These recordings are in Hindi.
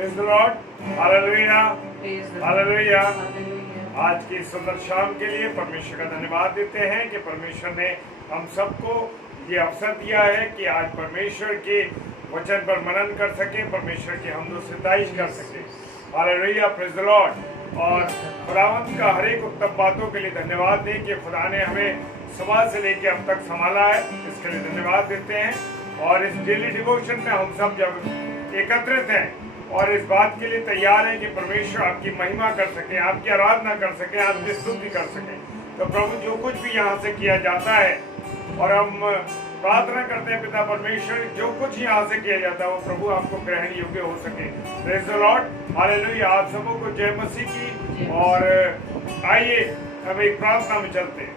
Praise the Lord, hallelujah, hallelujah. Hallelujah. आज की सुंदर शाम के लिए परमेश्वर का धन्यवाद देते हैं कि परमेश्वर ने हम सबको ये अवसर दिया है कि आज परमेश्वर के वचन पर मनन कर सके, परमेश्वर की हमदो सिताइश कर सके। Hallelujah, praise the Lord. और खुदावंत का हर एक उत्तम बातों के लिए धन्यवाद दें कि खुदा ने हमें सुबह से लेकर अब तक संभाला है, इसके लिए धन्यवाद देते हैं। और इस डेली डिवोशन में हम सब जब एकत्रित हैं और इस बात के लिए तैयार हैं कि परमेश्वर आपकी महिमा कर सके, आपकी आराधना कर सके, आपकी स्तुति कर सके, तो प्रभु जो कुछ भी यहाँ से किया जाता है और हम प्रार्थना करते हैं पिता परमेश्वर, जो कुछ यहाँ से किया जाता है वो प्रभु आपको ग्रहण योग्य हो सके। Praise the Lord, hallelujah. आप सबों को जय मसीह की। और आइए हम एक प्रार्थना में चलते हैं।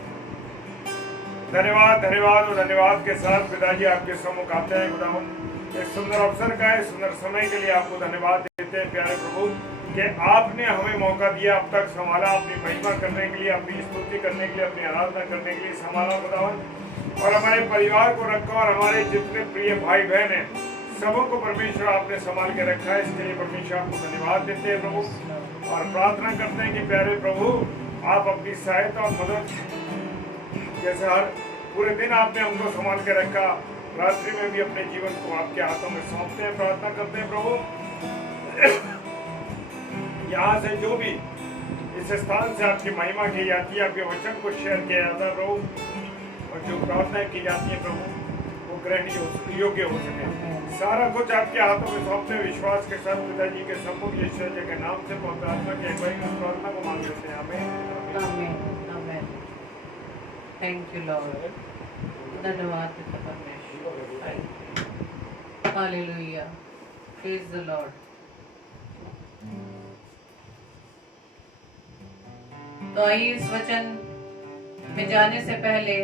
धन्यवाद, धन्यवाद और धन्यवाद के साथ पिताजी आपके सम्मुख आते हैं। खुदावंद इस सुंदर अवसर का, इस सुंदर समय के लिए आपको धन्यवाद देते हैं प्यारे प्रभु कि आपने हमें मौका दिया, अब तक संभाला, अपनी महिमा करने के लिए, अपनी स्तुति करने के लिए, अपनी आराधना करने के लिए संभाला खुदावंद। और हमारे परिवार को रखा और हमारे जितने प्रिय भाई बहन हैं सबों को परमेश्वर आपने संभाल के रखा है, इसके लिए परमेश्वर आपको धन्यवाद देते हैं प्रभु। और प्रार्थना करते हैं कि प्यारे प्रभु आप अपनी सहायता और मदद, जैसे हर पूरे दिन आपने हमको संभाल के रखा, रात्रि में भी अपने जीवन को आपके हाथों में सौंपते हैं। प्रार्थना करते हैं प्रभु यहाँ से जो भी इस स्थान से आपकी महिमा की जाती है, आपके वचन को शेयर किया जाता है प्रभु, और जो प्रार्थनाएं की जाती है प्रभु वो ग्रहण योग्य हो सके। सारा कुछ आपके हाथों में सौंपते हैं, विश्वास के साथ पिताजी के सम्मुख यीशु के नाम से प्रार्थना की अगुवाई में प्रार्थना को मांग लेते हैं। आमीन। Thank you Lord. धन्यवाद पिता परमेश्वर। Hallelujah, praise the Lord. तो आइए इस वचन में जाने से पहले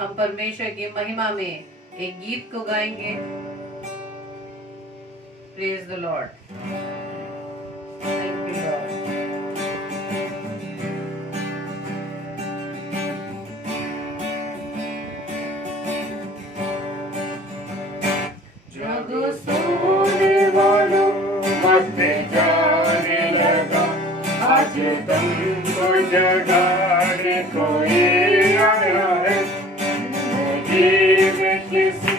हम परमेश्वर की महिमा में एक गीत को गाएंगे। Praise the lord. Thank you lord. जग सोने वालों मत जाने लगा, आज तुमको जगाने कोई आया है। जिंदगी में किसी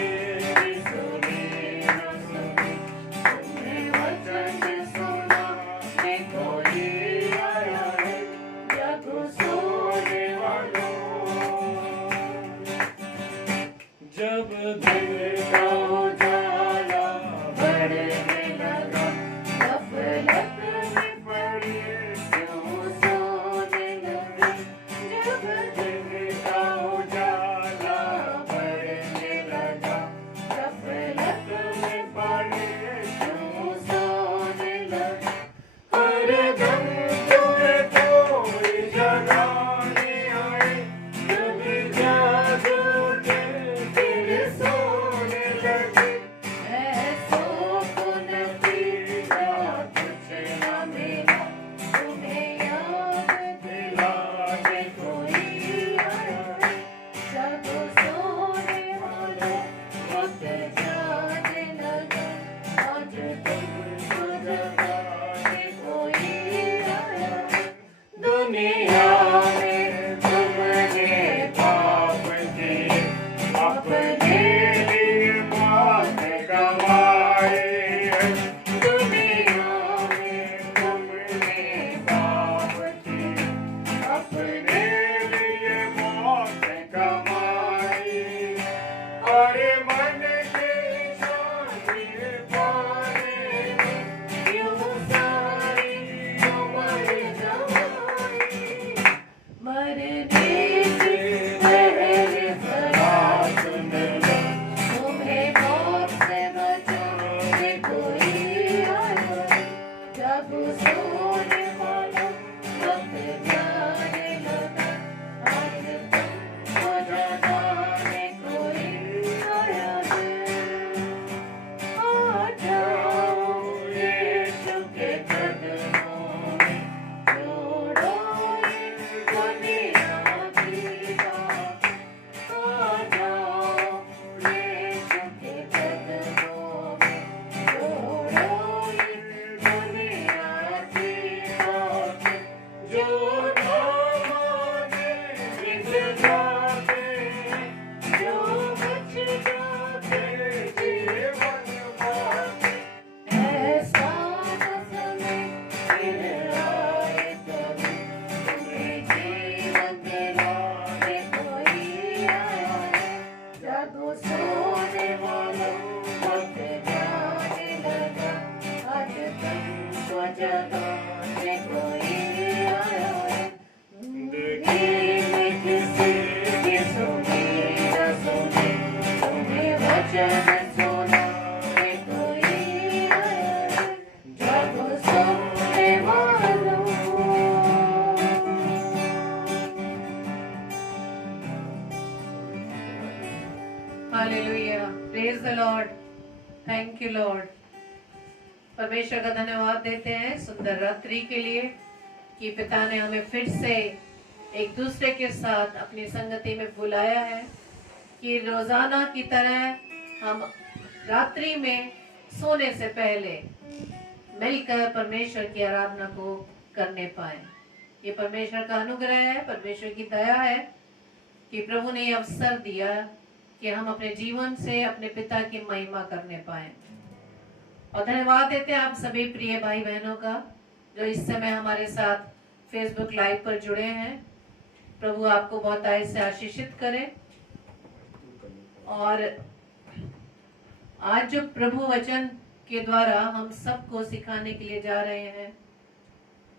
की सुनी न सुनी, तुमने वचन सुनाने कोई आया है। जग सोने वालों, जब दिन का उजाला बढ़ने लगा, गफलत में पड़ी क्यों सोने लगे। जब दिन का उजाला बढ़ने लगा, गफलत में पड़ी क्यों सोने लगे। हर दम तुम्हें कोई जगाने आए, कभी जाग उठे फिर सोने लगे। ऐसों को नतीजा कुछ न मिला, तुम्हें याद दिलाने कोई आया है। जब सोने वालों वक्त जाने लगा, आज तुमको जगाने कोई आया है। दुनिया में तुमने पाप किए, अपने लिए मौत गंवाए है। दुनिया में तुमने पाप किए, अपने लिए मौत गंवाई। और मन के शांति पाने में यूं सारी उम्र गंवाई। मरने से पहले जरा सुन वचन सुनाए कोई है, जब सुनने वालों। Hallelujah, praise the lord, thank you Lord. परमेश्वर का धन्यवाद देते हैं सुंदर रात्रि के लिए कि पिता ने हमें फिर से एक दूसरे के साथ अपनी संगति में बुलाया है कि रोजाना की तरह हम रात्रि में सोने से पहले मिलकर परमेश्वर की आराधना को करने पाए। ये परमेश्वर का अनुग्रह है, परमेश्वर की दया है कि प्रभु ने ये अवसर दिया कि हम अपने जीवन से अपने पिता की महिमा करने पाए। और धन्यवाद देते हैं आप सभी प्रिय भाई बहनों का जो इस समय हमारे साथ फेसबुक लाइव पर जुड़े हैं। प्रभु आपको बहुत आय से आशीषित करे। और आज जो प्रभु वचन के द्वारा हम सबको सिखाने के लिए जा रहे हैं,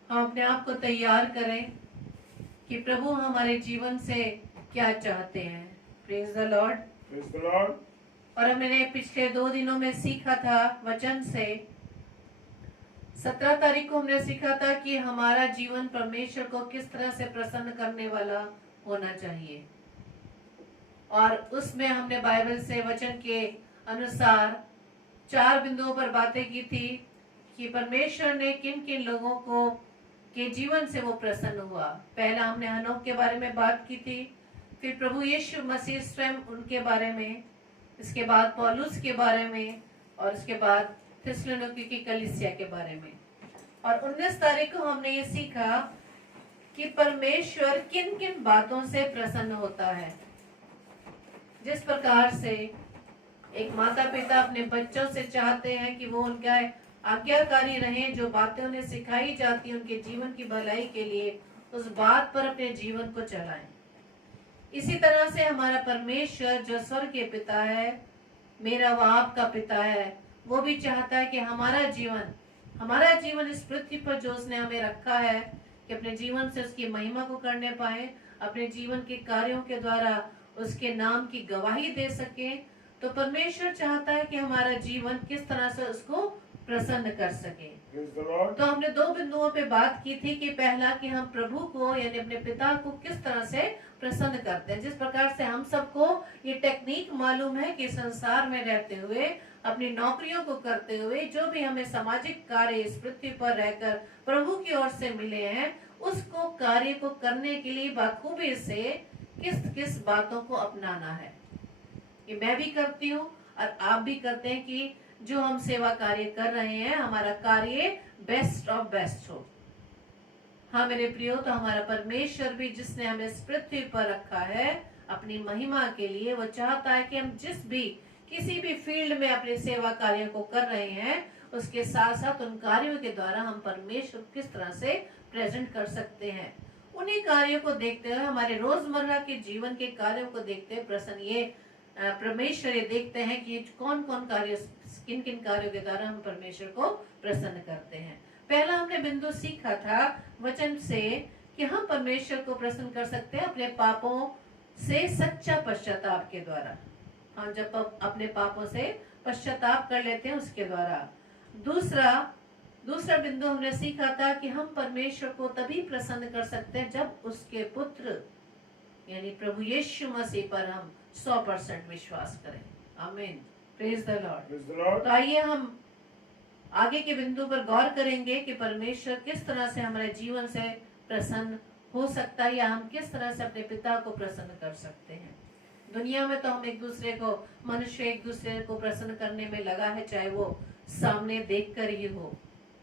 हम अपने आप को तैयार करें कि प्रभु हमारे जीवन से क्या चाहते हैं। Praise the Lord, praise the Lord. और हमने पिछले 2 दिनों में सीखा था वचन से। 17 तारीख को हमने सीखा था कि हमारा जीवन परमेश्वर को किस तरह से प्रसन्न करने वाला होना चाहिए। और उसमें हमने बाइबल से वचन के अनुसार 4 बिंदुओं पर बातें की थी कि परमेश्वर ने किन किन लोगों को के जीवन से वो प्रसन्न हुआ। पहला हमने हनोक के बारे में बात की थी, फिर प्रभु यीशु मसीह स्वयं उनके बारे में, इसके बाद पौलुस के बारे में, और इसके बाद थिस्सलुनीके की कलीसिया के बारे में। और 19 तारीख को हमने ये सीखा कि परमेश्वर किन किन बातों से प्रसन्न होता है। जिस प्रकार से एक माता पिता अपने बच्चों से चाहते हैं कि वो उनका आज्ञाकारी रहें, जो बातें उन्हें सिखाई जाती हैं उनके जीवन की भलाई के लिए, उस बात पर अपने जीवन को चलाएं। इसी तरह से हमारा परमेश्वर जो स्वर्ग के पिता है, मेरा व आपका पिता है, वो भी चाहता है कि हमारा जीवन इस पृथ्वी पर जो उसने हमें रखा है कि अपने जीवन से उसकी महिमा को करने पाए, अपने जीवन के कार्यों के द्वारा उसके नाम की गवाही दे सके। तो परमेश्वर चाहता है कि हमारा जीवन किस तरह से उसको प्रसन्न कर सके। तो हमने 2 बिंदुओं पे बात की थी कि पहला कि हम प्रभु को यानी अपने पिता को किस तरह से प्रसन्न करते हैं। जिस प्रकार से हम सबको ये टेक्निक मालूम है कि संसार में रहते हुए, अपनी नौकरियों को करते हुए, जो भी हमें सामाजिक कार्य इस पृथ्वी पर रहकर प्रभु की ओर से मिले हैं, उसको कार्य को करने के लिए बखूबी से किस किस बातों को अपनाना है। ये मैं भी करती हूँ और आप भी करते हैं कि जो हम सेवा कार्य कर रहे हैं, हमारा कार्य बेस्ट ऑफ बेस्ट हो। हाँ मेरे प्रियो, तो हमारा परमेश्वर भी जिसने हमें इस पृथ्वी पर रखा है अपनी महिमा के लिए, वो चाहता है कि हम किसी भी फील्ड में अपने सेवा कार्यों को कर रहे हैं, उसके साथ साथ उन कार्यों के द्वारा हम परमेश्वर किस तरह से प्रेजेंट कर सकते हैं। उन्हीं कार्यों को देखते हुए, हमारे रोजमर्रा के जीवन के कार्यों को देखते हुए परमेश्वर ये देखते हैं कि कौन कौन कार्य, किन किन कार्यों के द्वारा हम परमेश्वर को प्रसन्न करते हैं। पहला हमने बिंदु सीखा था वचन से कि हम परमेश्वर को प्रसन्न कर सकते हैं अपने पापों से सच्चा पश्चाताप के द्वारा। हम जब अपने पापों से पश्चाताप कर लेते हैं उसके द्वारा। दूसरा बिंदु हमने सीखा था कि हम परमेश्वर को तभी प्रसन्न कर सकते हैं जब उसके पुत्र यानी प्रभु यीशु मसीह पर हम 100% विश्वास करें। आमीन, प्रेज द लॉर्ड। तो आइए हम आगे के बिंदु पर गौर करेंगे कि परमेश्वर किस तरह से हमारे जीवन से प्रसन्न हो सकता है, या हम किस तरह से अपने पिता को प्रसन्न कर सकते हैं। दुनिया में तो हम मनुष्य एक दूसरे को प्रसन्न करने में लगा है, चाहे वो सामने देखकर ही हो,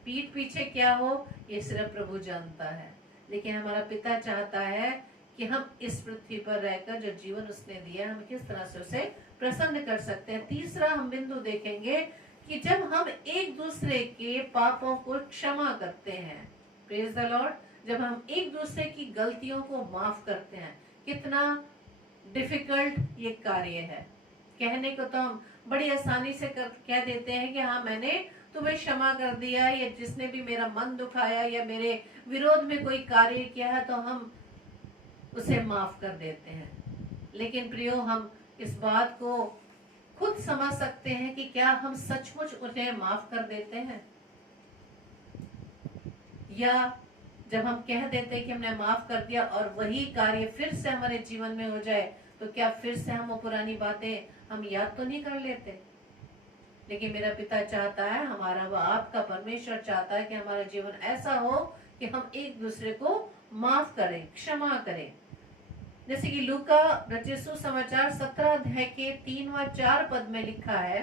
पीठ पीछे क्या हो ये सिर्फ प्रभु जानता है। लेकिन हमारा पिता चाहता है कि हम इस पृथ्वी पर रहकर जो जीवन उसने दिया, हम किस तरह से उसे प्रसन्न कर सकते हैं। तीसरा हम बिंदु देखेंगे कि जब हम एक दूसरे के पापों को क्षमा करते हैं, प्रेज द लॉर्ड, जब हम एक दूसरे की गलतियों को माफ करते हैं, कितना डिफिकल्ट ये कार्य है। कहने को तो हम बड़ी आसानी से कह देते हैं कि हाँ मैंने तुम्हें क्षमा कर दिया, या जिसने भी मेरा मन दुखाया या मेरे विरोध में कोई कार्य किया है तो हम उसे माफ कर देते हैं। लेकिन प्रियो, हम इस बात को खुद समझ सकते हैं कि क्या हम सचमुच उन्हें माफ कर देते हैं, या जब हम कह देते हैं कि हमने माफ कर दिया और वही कार्य फिर से हमारे जीवन में हो जाए, तो क्या फिर से हम वो पुरानी बातें हम याद तो नहीं कर लेते। लेकिन मेरा पिता चाहता है, हमारा वह आपका परमेश्वर चाहता है कि हमारा जीवन ऐसा हो कि हम एक दूसरे को माफ करें, क्षमा करें। जैसे कि लूका रचित सुसमाचार 17 अध्याय के 3 व 4 पद में लिखा है,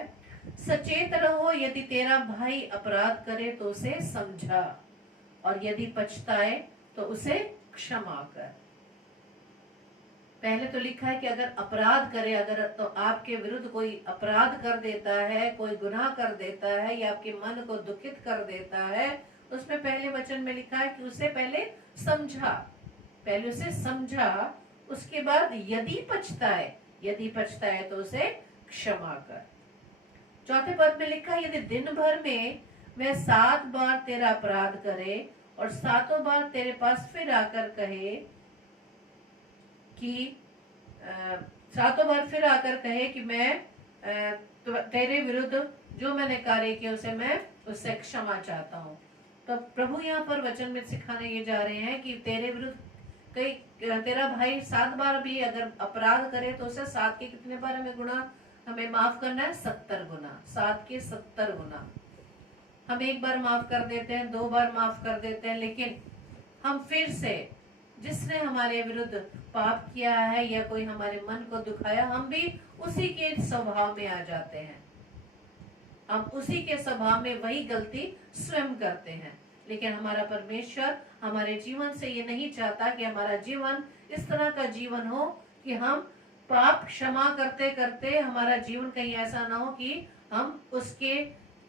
सचेत रहो, यदि तेरा भाई अपराध करे तो उसे समझा, और यदि पछताए तो उसे क्षमा कर। पहले तो लिखा है कि अगर अपराध करे, अगर तो आपके विरुद्ध कोई अपराध कर देता है, कोई गुनाह कर देता है या आपके मन को दुखित कर देता है, उसमें पहले वचन में लिखा है कि उसे पहले समझा, पहले उसे समझा, उसके बाद यदि पछताए तो उसे क्षमा कर। चौथे पद में लिखा है, यदि दिन भर में वह 7 बार तेरा अपराध करे और 7 बार तेरे पास फिर आकर कहे कि 7 बार फिर आकर कहे कि मैं तेरे विरुद्ध जो मैंने कार्य किया उसे मैं उससे क्षमा चाहता हूँ। तो प्रभु यहाँ पर वचन में सिखाने ये जा रहे हैं कि तेरे विरुद्ध तेरा भाई 7 बार भी अगर अपराध करे तो उसे 7 के कितने बार हमें गुना हमें माफ करना है? 70 गुना, 7 के 70 गुना। हम एक बार माफ कर देते हैं, 2 बार माफ कर देते हैं, लेकिन हम फिर से जिसने हमारे विरुद्ध पाप किया है या कोई हमारे मन को दुखाया, हम भी उसी के स्वभाव में आ जाते हैं, हम उसी के स्वभाव में वही गलती स्वयं करते हैं। लेकिन हमारा परमेश्वर हमारे जीवन से ये नहीं चाहता कि हमारा जीवन इस तरह का जीवन हो कि हम पाप क्षमा करते करते हमारा जीवन कहीं ऐसा ना हो कि हम उसके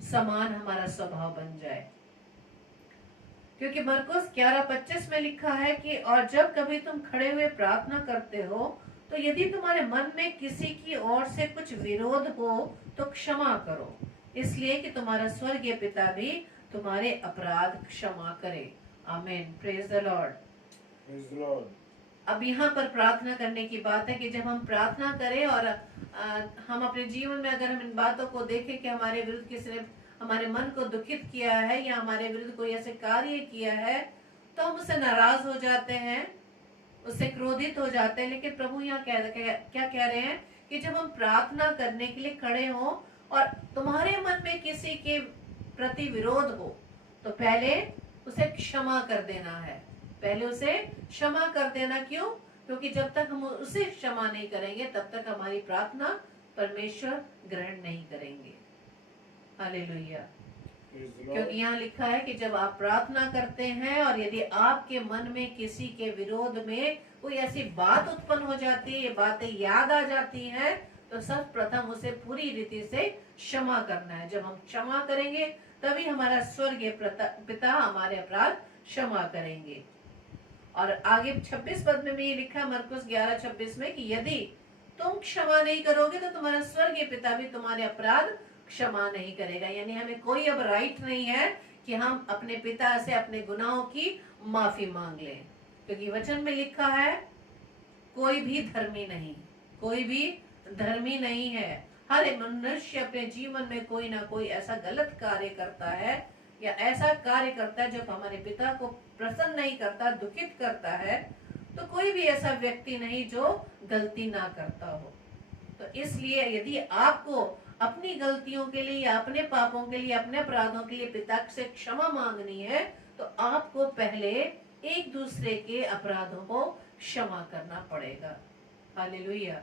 समान हमारा स्वभाव बन जाए। क्योंकि मरकुस 11:25 में लिखा है कि और जब कभी तुम खड़े हुए प्रार्थना करते हो तो यदि तुम्हारे मन में किसी की ओर से कुछ विरोध हो तो क्षमा करो, इसलिए कि तुम्हारा स्वर्गीय पिता भी तुम्हारे अपराध क्षमा करे। आमीन, praise the Lord, praise the Lord. अब यहाँ पर प्रार्थना करने की बात है कि जब हम प्रार्थना करें और हम अपने जीवन में अगर हम इन बातों को देखें कि हमारे विरुद्ध किसी ने हमारे मन को दुखित किया है या हमारे विरुद्ध कोई ऐसे कार्य किया है, तो हम उससे नाराज हो जाते हैं, उससे क्रोधित हो जाते हैं। लेकिन प्रभु यहाँ क्या कह रहे हैं कि जब हम प्रार्थना करने के लिए खड़े हों और तुम्हारे मन में किसी के प्रति विरोध हो तो पहले उसे क्षमा कर देना है, पहले उसे क्षमा कर देना। क्यों? क्योंकि जब तक हम उसे क्षमा नहीं करेंगे तब तक हमारी प्रार्थना परमेश्वर ग्रहण नहीं करेंगे। हालेलुया। क्योंकि यहाँ लिखा है कि जब आप प्रार्थना करते हैं और यदि आपके मन में किसी के विरोध में कोई ऐसी बात उत्पन्न हो जाती है, ये बातें याद आ जाती हैं, तो सब प्रथम उसे पूरी रीति से क्षमा करना है। जब हम क्षमा करेंगे तभी हमारा स्वर्गीय पिता हमारे अपराध क्षमा करेंगे। और आगे 26 पद में भी ये लिखा मरकुस 11:26 में कि यदि तुम क्षमा नहीं करोगे तो तुम्हारा स्वर्गीय पिता भी तुम्हारे अपराध क्षमा नहीं करेगा। यानी हमें कोई अब राइट नहीं है कि हम अपने पिता से अपने गुनाहों की माफी मांग लें, क्योंकि वचन में लिखा है कोई भी धर्मी नहीं है। हर मनुष्य अपने जीवन में कोई ना कोई ऐसा गलत कार्य करता है या ऐसा कार्य करता है जो हमारे पिता को प्रसन्न नहीं करता, दुखित करता है। तो कोई भी ऐसा व्यक्ति नहीं जो गलती ना करता हो। तो इसलिए यदि आपको अपनी गलतियों के लिए या अपने पापों के लिए, अपने अपराधों के लिए पिता से क्षमा मांगनी है तो आपको पहले एक दूसरे के अपराधों को क्षमा करना पड़ेगा। हालेलुया।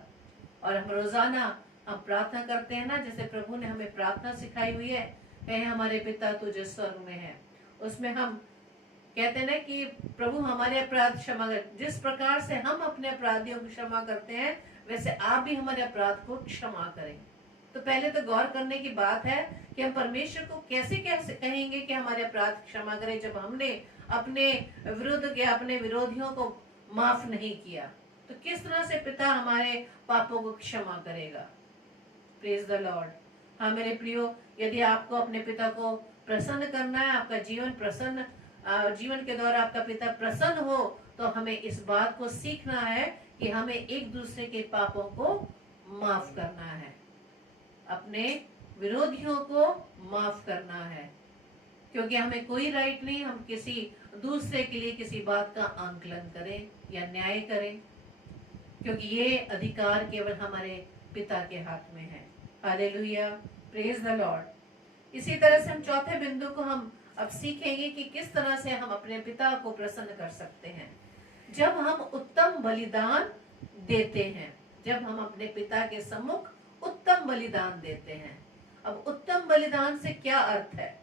और हम रोजाना हम प्रार्थना करते हैं ना, जैसे प्रभु ने हमें प्रार्थना सिखाई हुई है, कहे हमारे पिता तू जो स्वर्ग में है। उसमें हम कहते हैं ना कि प्रभु हमारे अपराध क्षमा कर। जिस प्रकार से हम अपने अपराधियों को क्षमा करते हैं वैसे आप भी हमारे अपराध को क्षमा करें। तो पहले तो गौर करने की बात है कि हम परमेश्वर को कैसे कहेंगे कि हमारे अपराध क्षमा करें जब हमने अपने विरुद्ध या अपने विरोधियों को माफ नहीं किया। तो किस तरह से पिता हमारे पापों को क्षमा करेगा? Praise the Lord. हाँ मेरे प्रियो, यदि आपको अपने पिता को प्रसन्न करना है, आपका जीवन के द्वारा आपका पिता प्रसन्न हो, तो हमें इस बात को सीखना है कि हमें एक दूसरे के पापों को माफ करना है। अपने विरोधियों को माफ करना है, क्योंकि हमें कोई राइट नहीं हम किसी दूसरे के लिए किसी बात का आंकलन करें या न्याय करें, क्योंकि ये अधिकार केवल हमारे पिता के हाथ में है। Hallelujah, praise the Lord. इसी तरह से हम चौथे बिंदु को हम अब सीखेंगे कि किस तरह से हम अपने पिता को प्रसन्न कर सकते हैं। जब हम उत्तम बलिदान देते हैं, जब हम अपने पिता के सम्मुख उत्तम बलिदान देते हैं। अब उत्तम बलिदान से क्या अर्थ है?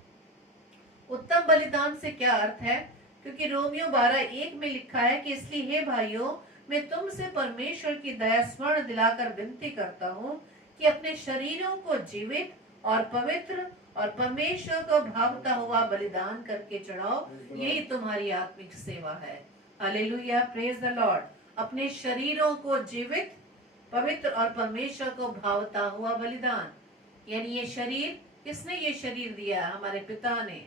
उत्तम बलिदान से क्या अर्थ है? क्योंकि रोमियो 12:1 में लिखा है कि इसलिए हे भाइयों, मैं तुमसे परमेश्वर की दया स्मरण दिलाकर विनती करता हूँ कि अपने शरीरों को जीवित और पवित्र और परमेश्वर को भावता हुआ बलिदान करके चढ़ाओ, यही तुम्हारी आत्मिक सेवा है। Hallelujah, praise the Lord. अपने शरीरों को जीवित, पवित्र और परमेश्वर को भावता हुआ बलिदान, यानी ये शरीर, किसने ये शरीर दिया? हमारे पिता ने,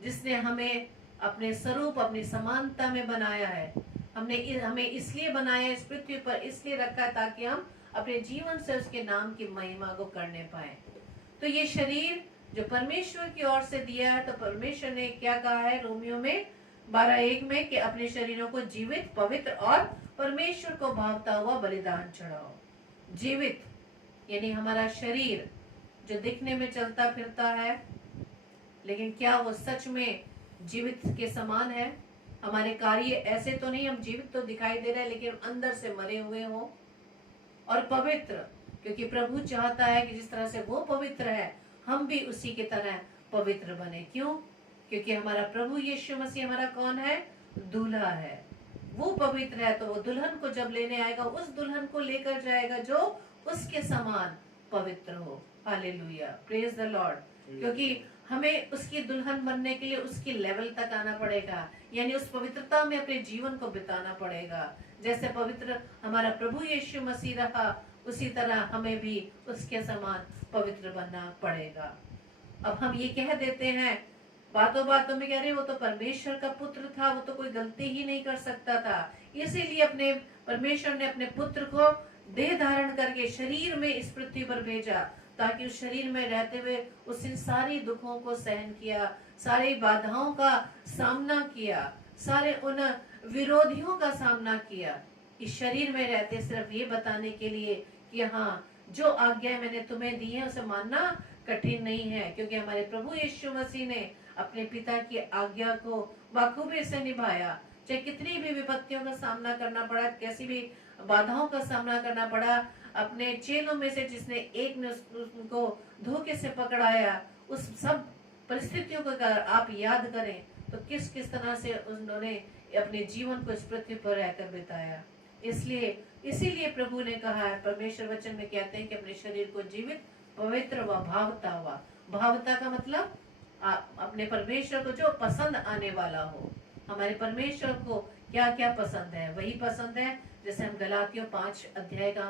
जिसने हमें अपने स्वरूप, अपनी समानता में बनाया है। हमें इसलिए बनाया, इस पृथ्वी पर इसलिए रखा है ताकि हम अपने जीवन से उसके नाम की महिमा को करने पाए। तो ये शरीर जो परमेश्वर की ओर से दिया है, तो परमेश्वर ने क्या कहा है रोमियो में 12:1 में कि अपने शरीरों को जीवित, पवित्र और परमेश्वर को भावता हुआ बलिदान चढ़ाओ। जीवित यानी हमारा शरीर जो दिखने में चलता फिरता है, लेकिन क्या वो सच में जीवित के समान है? हमारे कार्य ऐसे तो नहीं, हम जीवित तो दिखाई दे रहे हैं लेकिन अंदर से मरे हुए हो। और पवित्र, क्योंकि प्रभु चाहता है कि जिस तरह से वो पवित्र है, हम भी उसी की तरह पवित्र बने। क्यों? क्योंकि हमारा प्रभु यीशु मसीह हमारा कौन है? दूल्हा है। वो पवित्र है, तो वो दुल्हन को जब लेने आएगा, उस दुल्हन को लेकर जाएगा जो उसके समान पवित्र हो। Hallelujah, praise the Lord. क्योंकि हमें उसकी दुल्हन बनने के लिए उसकी लेवल तक आना पड़ेगा, यानी उस पवित्रता में अपने जीवन को बिताना पड़ेगा। जैसे पवित्र हमारा प्रभु यीशु मसीह रहा, उसी तरह हमें भी उसके समान पवित्र बनना पड़ेगा। अब हम ये कह देते हैं, बातों बातों में कह रहे वो तो परमेश्वर का पुत्र था, वो तो कोई गलती ही नहीं कर सकता था, इसीलिए अपने परमेश्वर ने अपने पुत्र को देह धारण करके शरीर में इस पृथ्वी पर भेजा, ताकि उस शरीर में रहते हुए उसने सारी दुखों को सहन किया, सारी बाधाओं का सामना किया, सारे उन विरोधियों का सामना किया, इस शरीर में रहते सिर्फ ये बताने के लिए कि हाँ, जो आज्ञा मैंने तुम्हें दी है उसे मानना कठिन नहीं है। क्योंकि हमारे प्रभु यीशु मसीह ने अपने पिता की आज्ञा को बखूबी से निभाया। चाहे कितनी भी विपत्तियों का सामना करना पड़ा, कैसी भी बाधाओं का सामना करना पड़ा, अपने चेलों में से जिसने एक ने उनको धोखे से पकड़ाया, उस सब परिस्थितियों को अगर आप याद करें तो किस किस तरह से उन्होंने अपने जीवन को इस पृथ्वी पर रहकर बिताया। इसीलिए प्रभु ने कहा है, परमेश्वर वचन में कहते हैं कि अपने शरीर को जीवित, पवित्र व भावता हुआ। भावता का मतलब अपने परमेश्वर को जो पसंद आने वाला हो। हमारे परमेश्वर को क्या क्या पसंद है, वही पसंद है। जैसे हम गलातियों 5 अध्याय का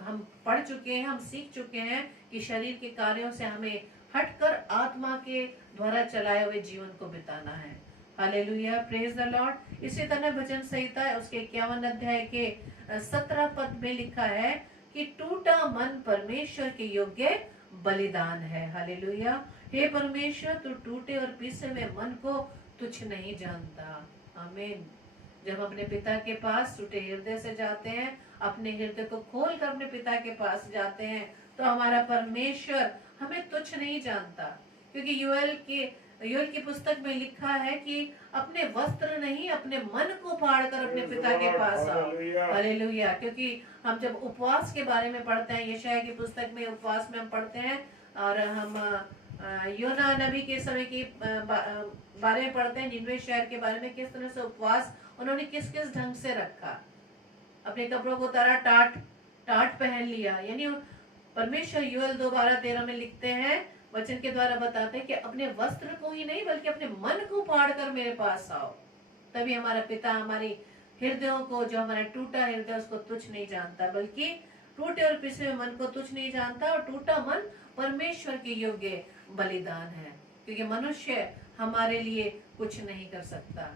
हम पढ़ चुके हैं, हम सीख चुके हैं कि शरीर के कार्यों से हमें हटकर आत्मा के द्वारा चलाए हुए जीवन को बिताना है। Hallelujah, praise the Lord. इसी तरह भजन संहिता उसके 51 अध्याय के 17 पद में लिखा है कि टूटा मन परमेश्वर के योग्य बलिदान है। हालेलुया, हे परमेश्वर, तू टूटे और पीसे हुए मन को तुच्छ नहीं जानता। आमीन। जब अपने पिता के पास टूटे हृदय से जाते हैं, अपने हृदय को खोल कर अपने पिता के पास जाते हैं, तो हमारा परमेश्वर हमें तुच्छ नहीं जानता। क्योंकि योएल की पुस्तक में लिखा है कि अपने वस्त्र नहीं, अपने मन को फाड़ कर अपने पिता के पास आओ। हालेलुया। क्योंकि हम जब उपवास के बारे में पढ़ते हैं, यशायाह की पुस्तक में उपवास में हम पढ़ते हैं, और हम योना नबी के समय की बारे में पढ़ते हैं, निनवे शहर के बारे में, किस तरह से उपवास उन्होंने किस किस ढंग से रखा। अपने कपड़ों को उतारा, टाट पहन लिया। यानी परमेश्वर योएल 2:12-13 में लिखते हैं, वचन के द्वारा बताते हैं कि अपने वस्त्र को ही नहीं बल्कि अपने मन को फाड़ कर मेरे पास आओ। तभी हमारा पिता हमारी हृदयों को, जो हमारा टूटा हृदय, उसको तुच्छ नहीं जानता, बल्कि टूटे और पिसे हुए मन को तुच्छ नहीं जानता। और टूटा मन परमेश्वर के योग्य बलिदान है। क्योंकि मनुष्य हमारे लिए कुछ नहीं कर सकता,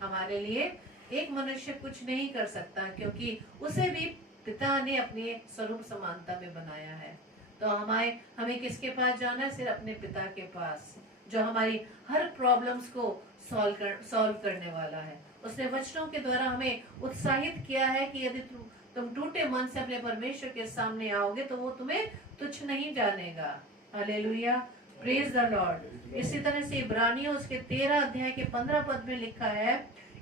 हमारे लिए एक मनुष्य कुछ नहीं कर सकता, क्योंकि उसे भी पिता ने अपने स्वरूप समानता में बनाया है। तो हमें किसके पास जाना है? सिर्फ अपने पिता के पास, जो हमारी हर प्रॉब्लम्स को सॉल्व करने वाला है। उसने वचनों के द्वारा हमें उत्साहित किया है कि यदि तुम टूटे मन से अपने परमेश्वर के सामने आओगे तो वो तुम्हें तुच्छ नहीं जानेगा। Hallelujah, praise the Lord. इसी तरह से इब्रानियों उसके 13 अध्याय के 15 पद में लिखा है,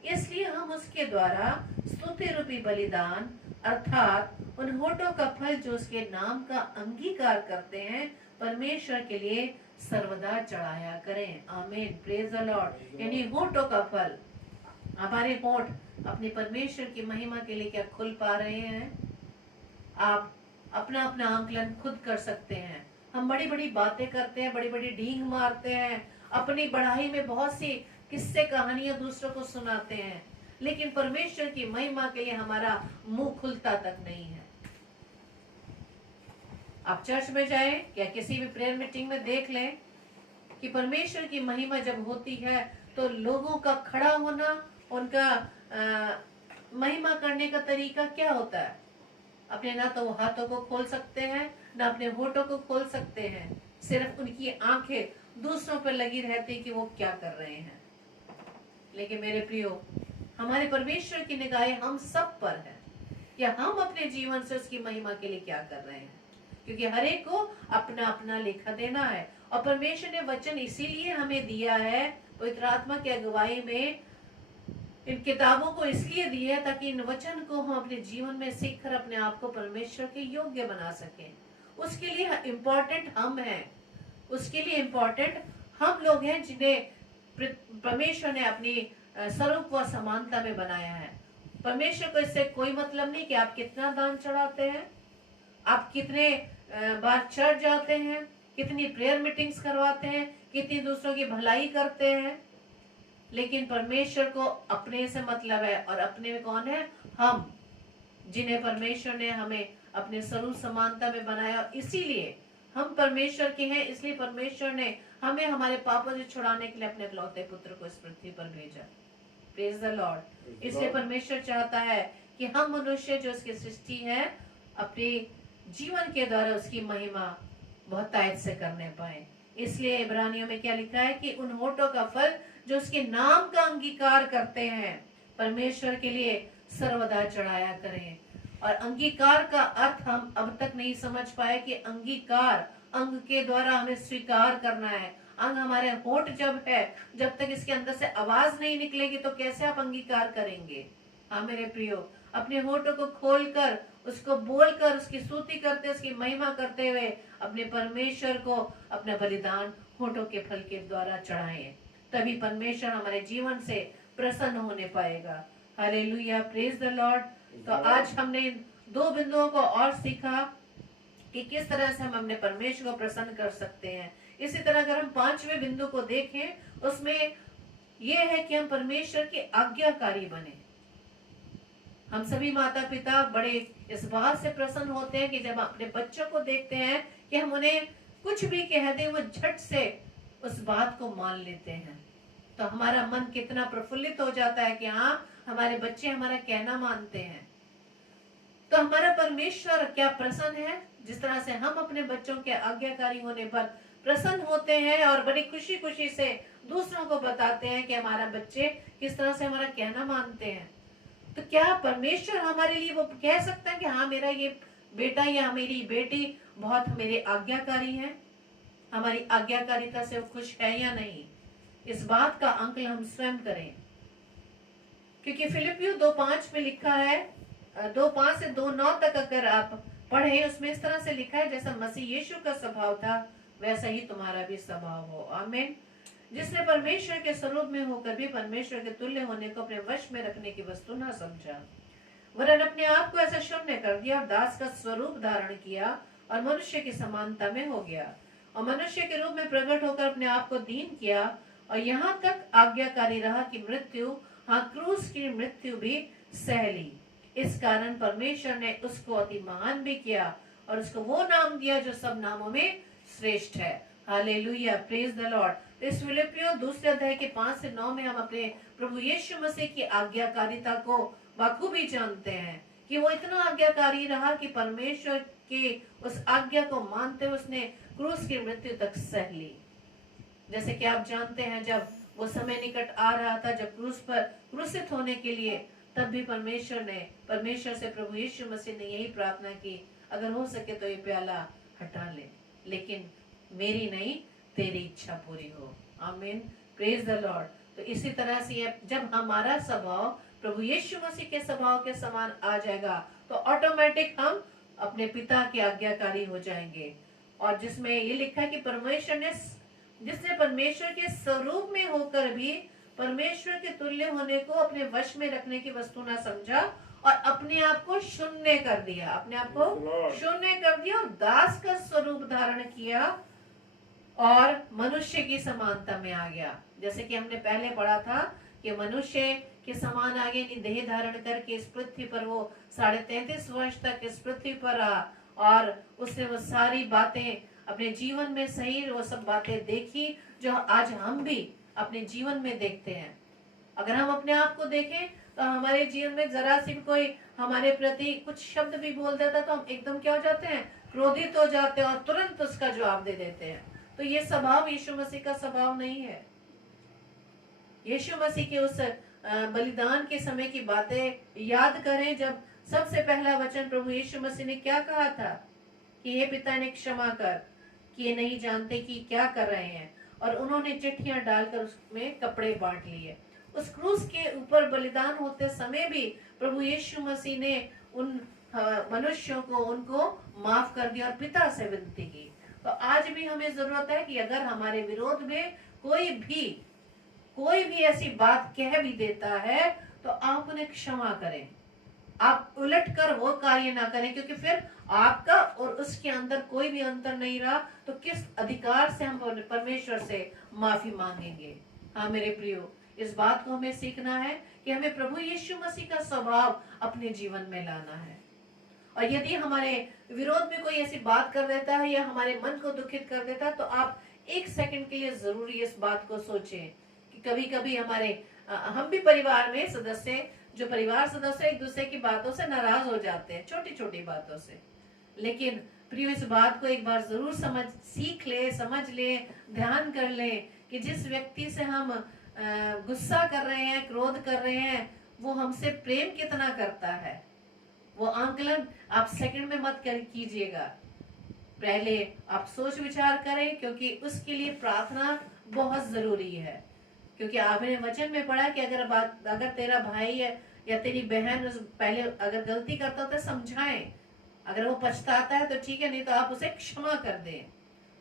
इसलिए हम उसके द्वारा स्तुति रूपी बलिदान अर्थात उन होठों का फल जो उसके नाम का अंगीकार करते हैं परमेश्वर के लिए सर्वदा चढ़ाया करें। आमीन, प्रेज द लॉर्ड। यानी होठों का फल, हमारे होठ अपने परमेश्वर की महिमा के लिए क्या खुल पा रहे हैं? आप अपना अपना आंकलन खुद कर सकते हैं। हम बड़ी बड़ी बातें करते हैं, बड़ी बड़ी डींग मारते हैं, अपनी बढ़ाई में बहुत सी किस्से कहानियां दूसरों को सुनाते हैं, लेकिन परमेश्वर की महिमा के लिए हमारा मुंह खुलता तक नहीं है। आप चर्च में जाएं या किसी भी प्रेयर मीटिंग में देख लें कि परमेश्वर की महिमा जब होती है तो लोगों का खड़ा होना, उनका महिमा करने का तरीका क्या होता है? अपने ना तो वो हाथों को खोल सकते हैं, ना अपने होठों को खोल सकते हैं, सिर्फ उनकी आंखें दूसरों पर लगी रहती कि वो क्या कर रहे हैं। लेकिन मेरे प्रियो, हमारे परमेश्वर की निगाहें हम सब पर है, या हम अपने जीवन से उसकी महिमा के लिए क्या कर रहे हैं, क्योंकि हर एक को अपना अपना लेखा देना है। और परमेश्वर ने वचन इसीलिए हमें दिया है, पवित्र आत्मा की अगुवाई में इन किताबों को इसलिए दी है ताकि इन वचन को हम अपने जीवन में सीखकर अपने आप को परमेश्वर के योग्य बना सकें। उसके लिए इम्पोर्टेंट हम हैं, उसके लिए इम्पोर्टेंट हम लोग हैं जिन्हें परमेश्वर ने अपनी स्वरूप व समानता में बनाया है। परमेश्वर को इससे कोई मतलब नहीं कि आप कितना दान चढ़ाते हैं, आप कितने बार चर्च जाते हैं, कितनी प्रेयर मीटिंग्स करवाते हैं, कितनी दूसरों की भलाई करते हैं, लेकिन परमेश्वर को अपने से मतलब है। और अपने में कौन है? हम, जिन्हें परमेश्वर ने हमें अपने स्वरूप समानता में बनाया। इसीलिए हम परमेश्वर के हैं, इसलिए परमेश्वर ने हमें हमारे पापों से छुड़ाने के लिए अपने इकलौते पुत्र को इस पृथ्वी पर भेजा। Praise the Lord. इसलिए परमेश्वर चाहता है कि हम मनुष्य जो उसकी सृष्टि है अपने जीवन के द्वारा उसकी महिमा बहुतायत से करने पाए। इसलिए इब्रानियों में क्या लिखा है कि उन होठों का फल जो उसके नाम का अंगीकार करते हैं परमेश्वर के लिए सर्वदा चढ़ाया करें। और अंगीकार का अर्थ हम अब तक नहीं समझ पाए कि अंगीकार अंग के द्वारा हमें स्वीकार करना है। अंग हमारे होठ जब है, जब तक इसके अंदर से आवाज नहीं निकलेगी तो कैसे आप अंगीकार करेंगे? हाँ मेरे प्रियो, अपने होठों को खोलकर उसको बोलकर उसकी स्तुति करते, उसकी महिमा करते हुए अपने परमेश्वर को अपना बलिदान होठों के फल के द्वारा चढ़ाएं, तभी परमेश्वर हमारे जीवन से प्रसन्न होने पाएगा। Hallelujah, praise the Lord. तो आज हमने इन 2 बिंदुओं को और सीखा कि किस तरह से हम अपने परमेश्वर को प्रसन्न कर सकते हैं। इसी तरह अगर हम 5वें बिंदु को देखें, उसमें यह है कि हम परमेश्वर के आज्ञाकारी बने। हम सभी माता पिता बड़े इस बात से प्रसन्न होते हैं कि जब अपने बच्चों को देखते हैं कि हम उन्हें कुछ भी कह दें वो झट से उस बात को मान लेते हैं, तो हमारा मन कितना प्रफुल्लित हो जाता है कि हाँ हमारे बच्चे हमारा कहना मानते हैं। तो हमारा परमेश्वर क्या प्रसन्न है, जिस तरह से हम अपने बच्चों के आज्ञाकारी होने पर प्रसन्न होते हैं और बड़ी खुशी खुशी से दूसरों को बताते हैं कि हमारा बच्चे किस तरह से हमारा कहना मानते हैं। तो क्या परमेश्वर हमारे लिए वो कह सकता है कि हाँ मेरा ये बेटा या मेरी बेटी बहुत मेरे आज्ञाकारी है, हमारी आज्ञाकारिता से वो खुश है या नहीं? इस बात का अंकल हम स्वयं करें, क्योंकि फिलिपियो 2:5 में लिखा है, 2:5 से 2:9 तक अगर आप पढ़े, उसमें इस तरह से लिखा है, जैसा मसीह यीशु का स्वभाव था वैसा ही तुम्हारा भी स्वभाव हो। आमीन। जिसने परमेश्वर के स्वरूप में होकर भी परमेश्वर के तुल्य होने को अपने वश में रखने की वस्तु न समझा, वरन अपने आप को ऐसा शून्य कर दिया और दास का स्वरूप धारण किया और मनुष्य की समानता में हो गया और मनुष्य के रूप में प्रकट होकर अपने आप को दीन किया और यहाँ तक आज्ञाकारी रहा कि मृत्यु, हाँ क्रूस की मृत्यु भी सह ली। इस कारण परमेश्वर ने उसको अति महान भी किया और उसको वो नाम दिया जो सब नामों में श्रेष्ठ है। Hallelujah, praise the Lord. इस फिलिपियो 2 अध्याय के 5 से 9 में हम अपने प्रभु यीशु मसीह की आज्ञाकारिता को बखूबी जानते हैं कि वो इतना आज्ञाकारी रहा कि परमेश्वर के उस आज्ञा को मानते हुए उसने क्रूस की मृत्यु तक सह ली। जैसे कि आप जानते हैं, जब वो समय निकट आ रहा था, जब क्रूस पर क्रूसित होने के लिए, तब भी परमेश्वर से प्रभु यीशु मसीह ने यही प्रार्थना की, अगर हो सके तो ये प्याला हटा ले, लेकिन मेरी नहीं तेरी इच्छा पूरी हो। आमीन, प्रेज द लॉर्ड। तो इसी तरह से जब हमारा स्वभाव प्रभु यीशु मसीह के स्वभाव के समान आ जाएगा, तो ऑटोमेटिक हम अपने पिता के आज्ञाकारी हो जाएंगे। और जिसमें ये लिखा है कि जिसने परमेश्वर के स्वरूप में होकर भी परमेश्वर के तुल्य होने को अपने वश में रखने की वस्तु ना समझा और अपने आप को शून्य कर दिया, अपने आप को शून्य कर दिया और दास का स्वरूप धारण किया और मनुष्य की समानता में आ गया। जैसे कि हमने पहले पढ़ा था कि मनुष्य के समान आगे देह धारण करके इस पृथ्वी पर वो 33.5 वर्ष तक इस पृथ्वी पर रहा और उसने वो सारी बातें अपने जीवन में सही वो सब बातें देखी जो आज हम भी अपने जीवन में देखते हैं। अगर हम अपने आप को देखें तो हमारे जीवन में जरा सी कोई हमारे प्रति कुछ शब्द भी बोल देता तो हम एकदम क्या हो जाते हैं, क्रोधित हो जाते हैं और तुरंत उसका जवाब दे देते हैं। तो ये स्वभाव यीशु मसीह का स्वभाव नहीं है। यीशु मसीह के उस बलिदान के समय की बातें याद करें, जब सबसे पहला वचन प्रभु यीशु मसीह ने क्या कहा था कि हे पिता ने क्षमा कर कि ये नहीं जानते कि क्या कर रहे हैं, और उन्होंने चिट्ठियां डालकर उसमें कपड़े बांट लिए। उस क्रूस के ऊपर बलिदान होते समय भी प्रभु यीशु मसीह ने उन मनुष्यों को उनको माफ कर दिया और पिता से विनती की। तो आज भी हमें जरूरत है कि अगर हमारे विरोध में कोई भी ऐसी बात कह भी देता है तो आप उन्हें क्षमा करें, आप उलट कर वो कार्य ना करें, क्योंकि फिर आपका और उसके अंदर कोई भी अंतर नहीं रहा तो किस अधिकार से हम परमेश्वर से माफी मांगेंगे। हाँ मेरे प्रियो, इस बात को हमें सीखना है कि हमें प्रभु यीशु मसीह का स्वभाव अपने जीवन में लाना है। और यदि हमारे विरोध में कोई ऐसी बात कर देता है या हमारे मन को दुखित कर देता है तो आप एक सेकंड के लिए जरूर इस बात को सोचें कि कभी कभी हम भी परिवार में परिवार सदस्य एक दूसरे की बातों से नाराज हो जाते हैं, छोटी छोटी बातों से। लेकिन प्रियो, इस बात को एक बार जरूर समझ ले, ध्यान कर ले कि जिस व्यक्ति से हम गुस्सा कर रहे हैं, क्रोध कर रहे हैं, वो हमसे प्रेम कितना करता है, वो आंकलन आप सेकंड में मत कीजिएगा। पहले आप सोच विचार करें, क्योंकि उसके लिए प्रार्थना बहुत जरूरी है। क्योंकि आपने वचन में पढ़ा कि अगर तेरा भाई है या तेरी बहन पहले अगर गलती करता तो समझाएं, अगर वो पछताता है तो ठीक है, नहीं तो आप उसे क्षमा कर दें।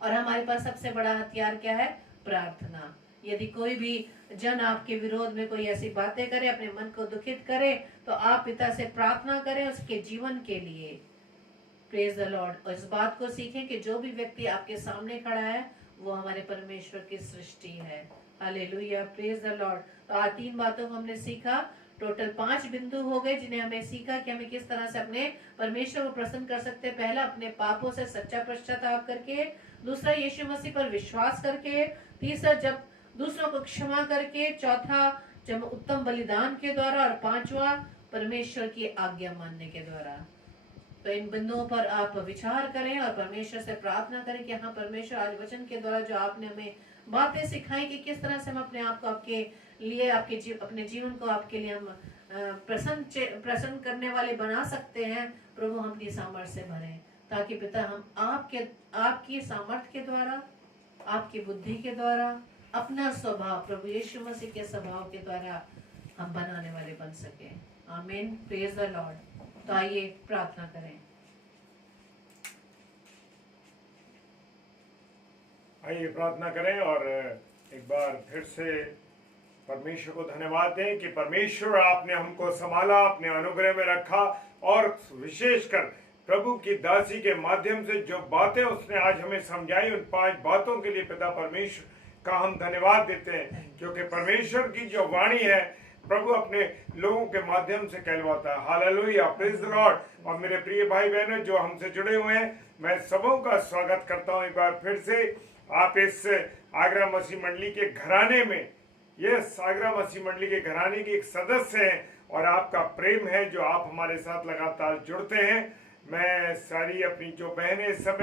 और हमारे पास सबसे बड़ा हथियार क्या है? प्रार्थना। यदि कोई भी जन आपके विरोध में कोई ऐसी बातें करे, अपने मन को दुखित करे, तो आप पिता से प्रार्थना करें उसके जीवन के लिए। Praise the Lord. और इस बात को सीखें कि जो भी व्यक्ति आपके सामने खड़ा है वो हमारे परमेश्वर की सृष्टि है। Hallelujah, praise the Lord. तो आज 3 बातों को हमने सीखा, टोटल 5 बिंदु हो गए जिन्हें हमें सीखा कि हमें किस तरह से अपने परमेश्वर को प्रसन्न कर सकते हैं। पहला, अपने पापों से सच्चा पश्चाताप करके। दूसरा, यीशु मसीह पर विश्वास करके। तीसरा, जब दूसरों को क्षमा करके। चौथा, जब उत्तम बलिदान के द्वारा। और 5वां, परमेश्वर की आज्ञा मानने के द्वारा। तो इन बिंदुओं पर आप विचार करें और परमेश्वर से प्रार्थना करें कि हाँ परमेश्वर, आज वचन के द्वारा जो आपने हमें बातें सिखाई कि किस तरह से हम अपने आप को आपके लिए अपने जीवन को आपके लिए हम प्रसन्न करने वाले बना सकते हैं। प्रभु, हम अपनी सामर्थ्य से भरें, ताकि पिता हम आपकी सामर्थ्य के द्वारा, आपकी बुद्धि के द्वारा, अपना स्वभाव प्रभु यीशु मसीह के स्वभाव के द्वारा हम बनाने वाले बन सके। आमीन, प्रेज द लॉर्ड। तो आइए प्रार्थना करें। आइए प्रार्थना करें और एक बार फिर से परमेश्वर को धन्यवाद दें कि परमेश्वर आपने हमको संभाला, अपने अनुग्रह में रखा, और विशेषकर प्रभु की दासी के माध्यम से जो बातें उसने आज हमें समझाई, उन 5 बातों के लिए पिता परमेश्वर का हम धन्यवाद देते हैं। क्योंकि परमेश्वर की जो वाणी है प्रभु अपने लोगों के माध्यम से कहलवाता है। Hallelujah, praise the Lord. और मेरे प्रिय भाई बहनों जो हमसे जुड़े हुए हैं, मैं सबों का स्वागत करता हूं एक बार फिर से। आप इस आगरा मसीह मंडली के घराने में, ये आगरा मसीह मंडली के घराने के एक सदस्य हैं और आपका प्रेम है जो आप हमारे साथ लगातार जुड़ते हैं। मैं सारी अपनी जो बहनें सब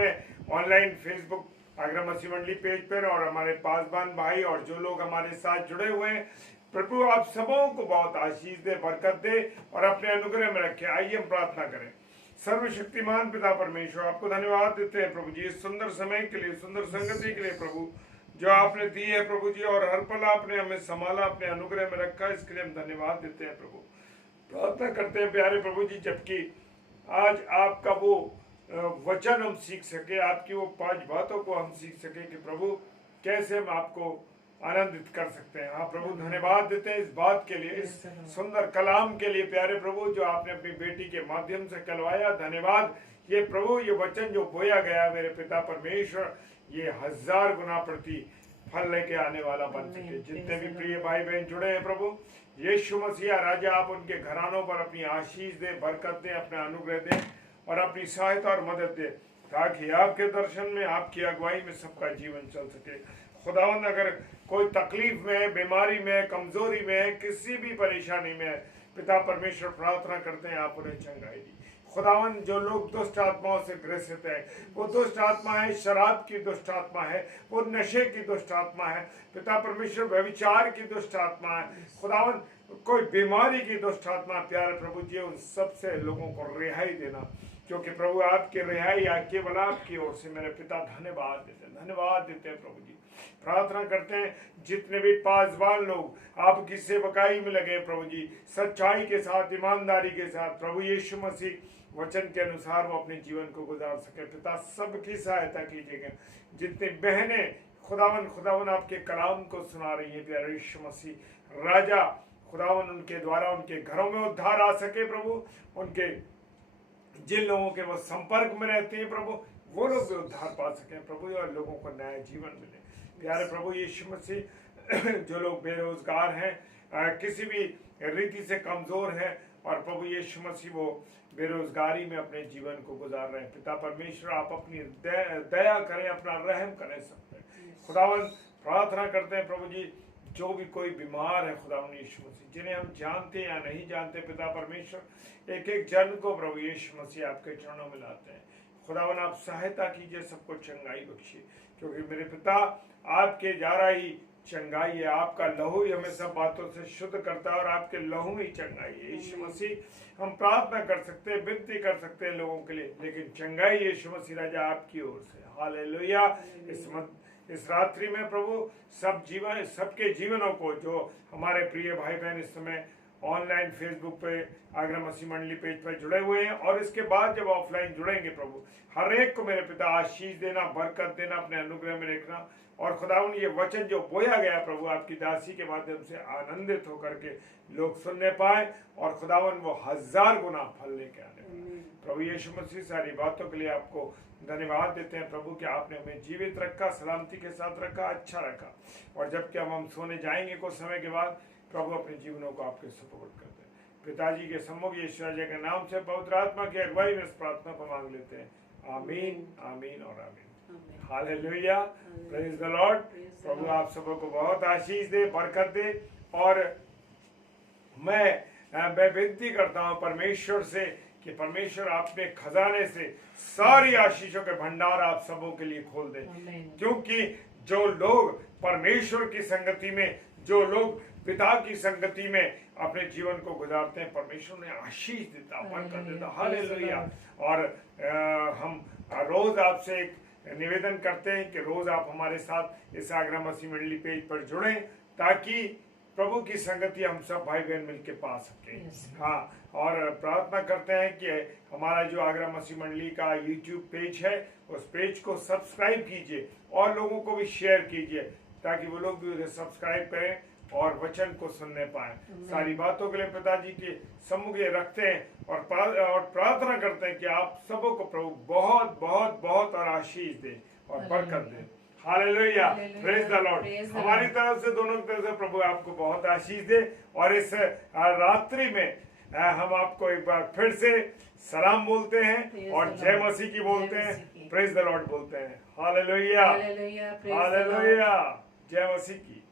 ऑनलाइन फेसबुक आगरा मसीह मंडली पेज पर और हमारे पासबान भाई और जो लोग हमारे साथ जुड़े हुए हैं, प्रभु आप सबों को बहुत आशीष दे, बरकत दे और अपने अनुग्रह में रखे। आइए हम प्रार्थना करें। सर्वशक्तिमान पिता परमेश्वर, आपको धन्यवाद देते हैं प्रभु जी इस सुंदर समय के लिए, सुंदर संगति के लिए प्रभु जो आपने दी है प्रभु जी, और हर पल आपने हमें संभाला, अपने अनुग्रह में रखा, इसके लिए हम धन्यवाद देते हैं प्रभु। प्रार्थना करते हैं प्यारे प्रभु जी, जबकि आज आपका वो वचन हम सीख सके, आपकी वो 5 बातों को हम सीख सके कि प्रभु कैसे हम आपको आनंदित कर सकते हैं। हाँ प्रभु, धन्यवाद देते हैं इस बात के लिए, इस सुंदर कलाम के लिए प्यारे प्रभु जो आपने अपनी बेटी के माध्यम से कहलवाया। धन्यवाद ये प्रभु, ये वचन जो बोया गया मेरे पिता परमेश्वर, ये 1000 गुना प्रति फल लेके आने वाला बन सके। जितने भी प्रिय भाई बहन जुड़े हैं प्रभु यीशु मसीह राजा, आप उनके घरानों पर अपनी आशीष दे, बरकत दे, अपना अनुग्रह दे और अपनी सहायता और मदद दे, ताकि आपके दर्शन में, आपकी अगुवाई में सबका जीवन चल सके। खुदावंद अगर कोई तकलीफ में है, बीमारी में है, कमजोरी में है, किसी भी परेशानी में है, पिता परमेश्वर प्रार्थना करते हैं आप उन्हें चंगाई दी। खुदावन जो लोग दुष्ट आत्माओं से ग्रसित है, वो दुष्ट आत्मा है, शराब की दुष्ट आत्मा है, वो नशे की दुष्ट आत्मा है, पिता परमेश्वर व्यभिचार की दुष्ट आत्मा है, खुदावन कोई बीमारी की दुष्ट आत्मा, प्यारे प्रभु जी उन सब से लोगों को रिहाई देना, क्योंकि प्रभु आपकी रिहाई केवल आपकी ओर से। मेरे पिता धन्यवाद देते हैं प्रभु जी। प्रार्थना करते हैं जितने भी पासवान लोग आपकी सेवकाई में लगे प्रभु जी, सच्चाई के साथ, ईमानदारी के साथ प्रभु यीशु मसीह वचन के अनुसार वो अपने जीवन को गुजार सके। पिता सबकी सहायता कीजिएगा। जितनी बहनें खुदावन आपके कलाम को सुना रही है प्यारे यीशु मसीह राजा, खुदावन उनके द्वारा उनके घरों में उद्धार आ सके प्रभु। उनके जिन लोगों के वो संपर्क में रहते हैं प्रभु, वो लोग भी उद्धार पा सकें प्रभु और लोगों को नया जीवन मिले। प्यारे प्रभु यीशु मसीह जो लोग बेरोजगार हैं, किसी भी रीति से कमजोर हैं और प्रभु यीशु मसीह वो बेरोजगारी में अपने जीवन को गुजार रहे हैं, पिता परमेश्वर आप अपनी दया करें, अपना रहम करें सब पे। खुदावन प्रार्थना करते हैं प्रभु जी जो भी कोई बीमार है खुदावन यीशु मसीह, जिन्हें हम जानते या नहीं जानते पिता परमेश्वर, एक एक जन को प्रभु यीशु मसीह आपके चरणों में लाते हैं। खुदावन आप सहायता कीजिए, सबको चंगाई बख्शिए, क्योंकि मेरे पिता आपके द्वारा ही चंगाई है। आपका लहू ही हमें सब बातों से शुद्ध करता है और आपके लहू में ही चंगाई है। यीशु मसीह हम प्रार्थना कर सकते हैं, विनती कर सकते हैं लोगों के लिए, लेकिन चंगाई यीशु मसीह राजा आपकी ओर से। हालेलुया। इस रात्रि में प्रभु सबके जीवनों को, जो हमारे प्रिय भाई बहन इस समय ऑनलाइन फेसबुक पे आगरा मसीह मंडली पेज पर जुड़े हुए हैं और इसके बाद जब ऑफलाइन जुड़ेंगे प्रभु, हर एक को मेरे पिता आशीष देना, बरकत देना, अपने अनुग्रह में रखना। और खुदावन ये वचन जो बोया गया प्रभु आपकी दासी के माध्यम से आनंदित होकर के लोग सुनने पाए और खुदावन वो 1000 गुना फल लेके आने पाए। प्रभु यीशु मसीह सारी बातों के लिए आपको धन्यवाद देते हैं प्रभु कि आपने हमें जीवित रखा, सलामती के साथ रखा, अच्छा रखा। और जबकि हम सोने जाएंगे कुछ समय के बाद प्रभु अपने जीवनों को आपके सुपुर्द करते हैं। पिताजी के सम्मुख यीशु राजा के नाम से पवित्र आत्मा की अगुवाई में इस प्रार्थना को मांग लेते हैं। आमीन, आमीन और आमीन। Hallelujah, praise the lord. प्रभु आप सबों को बहुत आशीष दे, बरकत दे। और मैं विनती करता हूँ परमेश्वर से कि परमेश्वर अपने खजाने से सारी आशीषों के भंडार आप सबों के लिए खोल दे, क्योंकि जो लोग परमेश्वर की संगति में, जो लोग पिता की संगति में अपने जीवन को गुजारते हैं, परमेश्वर ने आशीष देता, बरकत देता। हालेलुया। और हम रोज आपसे एक निवेदन करते हैं कि रोज आप हमारे साथ इस आगरा मसीह मंडली पेज पर जुड़ें, ताकि प्रभु की संगति हम सब भाई बहन मिलके पा सकें। हाँ, और प्रार्थना करते हैं कि हमारा जो आगरा मसीह मंडली का यूट्यूब पेज है, उस पेज को सब्सक्राइब कीजिए और लोगों को भी शेयर कीजिए, ताकि वो लोग भी उसे सब्सक्राइब करें और वचन को सुनने पाए। सारी बातों के लिए पिताजी के सम्मुख रखते हैं और प्रार्थना करते हैं कि आप सबों को प्रभु बहुत बहुत बहुत और आशीष दे और बरकत दे। Hallelujah, praise the lord. हमारी तरफ से, दोनों की तरफ से प्रभु आपको बहुत आशीष दे। और इस रात्रि में हम आपको एक बार फिर से सलाम बोलते हैं और जय मसीह की बोलते हैं, प्रेज द लॉर्ड बोलते हैं। हालेलुया, हालेलुया, जय मसीह की।